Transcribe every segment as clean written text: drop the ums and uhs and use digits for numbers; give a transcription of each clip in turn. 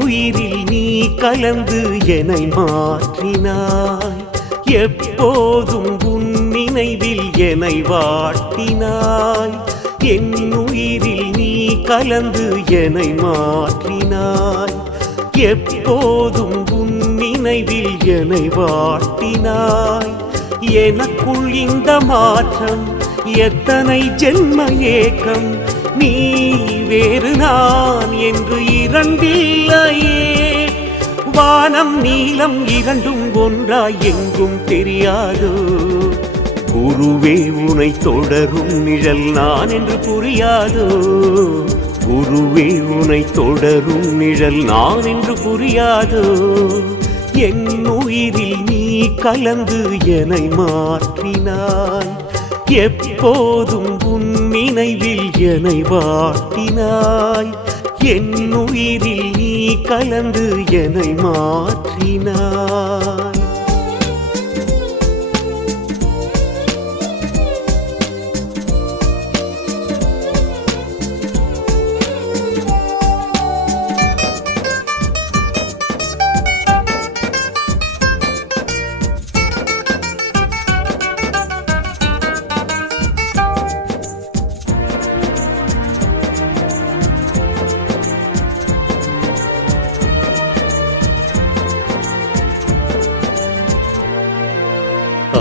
உயிரில் நீ கலந்து என்னை மாற்றினாய். எப்போதும் உன் நினைவில் என்னை வாட்டினாய். என் உயிரில் நீ கலந்து என்னை மாற்றினாய். எப்போதும் உன் நினைவில் என்னை வாட்டினாய். எனக்குள் இந்த மாற்றம் எத்தனை ஜென்ம ஏக்கம். நீ வேறு நான் என்று இரண்டில்லையே. வானம் நீலம் இரண்டும் ஒன்றாய் எங்கும் தெரியாதோ. குருவே உனை தொடரும் நிழல் நான் என்று புரியாதோ. குருவே உனை தொடரும் நிழல் நான் என்று புரியாதோ. என் உயிரில் நீ கலந்து என்னை மாற்றினாய். எப்போதும் உன் நினைவில் என்னை வாட்டினாய். என் உயிரில் நீ கலந்து என்னை மாற்றினாய்.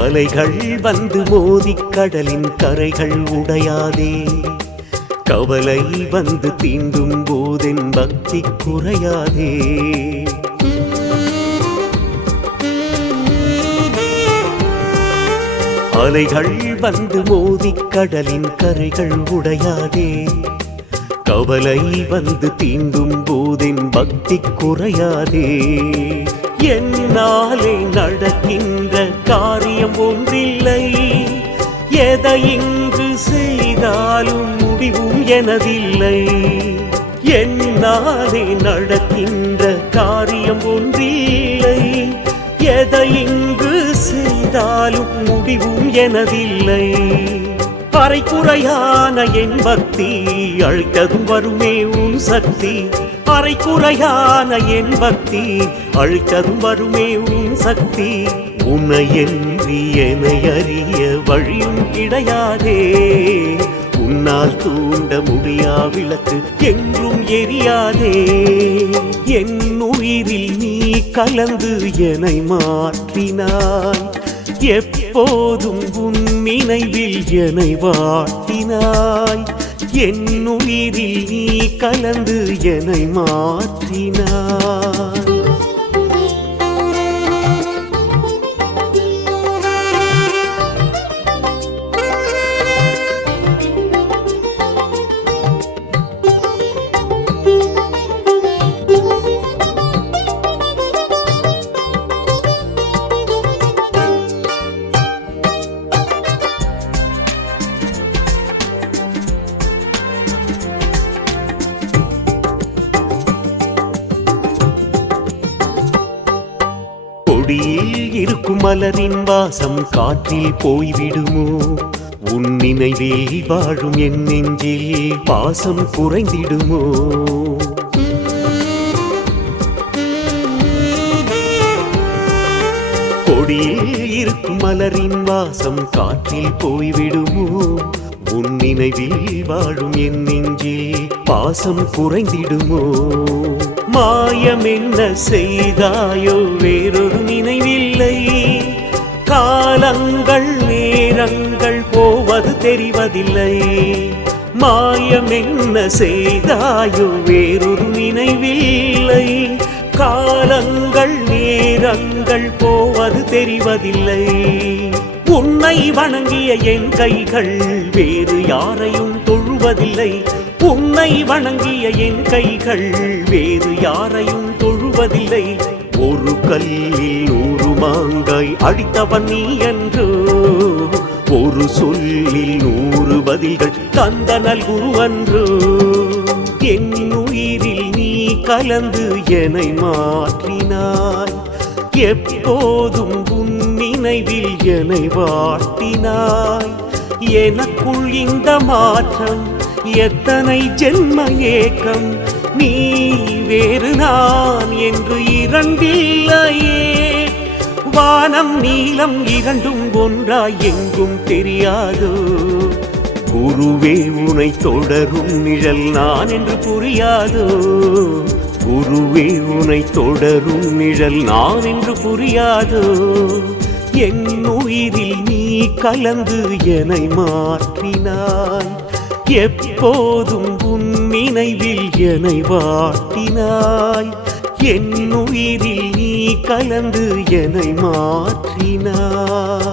அலைகள் வந்து மோதி கடலின் கரைகள் உடையாதே. கவலை வந்து தீண்டும் போதென் பக்தி குறையாதே. அலைகள் வந்து மோதி கடலின் கரைகள் உடையாதே. கவலை வந்து தீண்டும் போதென் பக்தி குறையாதே. என்னாலே நடக்கின்ற காரியம் ஒன்றில்லை. எதை இங்கு செய்தாலும் முடிவும் எனதில்லை. என்னாலே நடக்கின்ற காரியம் ஒன்றில்லை. எதை இங்கு செய்தாலும் முடிவும் எனதில்லை. அரைக்குறையான என் பக்தி அழைத்ததும் வருமே உன் சக்தி. அரைக்குறையான என் பக்தி அழைத்ததும் வருமே உன் சக்தி. உன்னை என்று என்னை அறிய வழியும் கிடையாதே. உன்னால் தூண்ட முடியா விளக்கு என்றும் எரியாதே. என் உயிரில் நீ கலந்து என்னை மாற்றினாய். எப்போதும் உன் நினைவில் என்னை வாட்டினாய். என் உயிரில் நீ கலந்து என்னை மாற்றினாய். கொடியில் இருக்கும் மலரின் வாசம் காற்றில் போய்விடுமோ. உன் நினைவில் வாழும் என் நெஞ்சில் பாசம் குறைந்திடுமோ. கொடியில் இருக்கும் மலரின் வாசம் காற்றில் போய்விடுமோ. உன் நினைவில் வாழும் என் நெஞ்சில் பாசம் குறைந்திடுமோ. மாயம் என்ன செய்தாயோ வேறொரு நினைவில்லை. காலங்கள் நேரங்கள் போவது தெரிவதில்லை. மாயம் என்ன செய்தாயோ வேறொரு நினைவில்லை. காலங்கள் நேரங்கள் போவது தெரிவதில்லை. உன்னை வணங்கிய என் கைகள் வேறு யாரையும் தொழுவதில்லை. உன்னை வணங்கிய என் கைகள் வேறு யாரையும் தொழுவதில்லை. ஒரு கல்லில் 100 மாங்காய் அடித்தவன் நீ என்றோ. ஒரு சொல்லில் 100 பதில்கள் தந்த நல்குருவன்றோ. என் உயிரில் நீ கலந்து என்னை மாற்றினாய். எப்போதும் உன் நினைவில் என்னை வாட்டினாய். எனக்குள் இந்த மாற்றம் எத்தனை ஜென்ம ஏக்கம். நீ வேறு நான் என்று இரண்டில்லையே. வானம் நீலம் இரண்டும் ஒன்றாய் எங்கும் தெரியாதோ. குருவே உனை தொடரும் நிழல் நான் என்று புரியாதோ. குருவே உனை தொடரும் நிழல் நான் என்று புரியாதோ. என் உயிரில் நீ கலந்து என்னை மாற்றினாய். எப்போதும் உன் நினைவில் என்னை வாட்டினாய். என் உயிரில் நீ கலந்து என்னை மாற்றினாய்.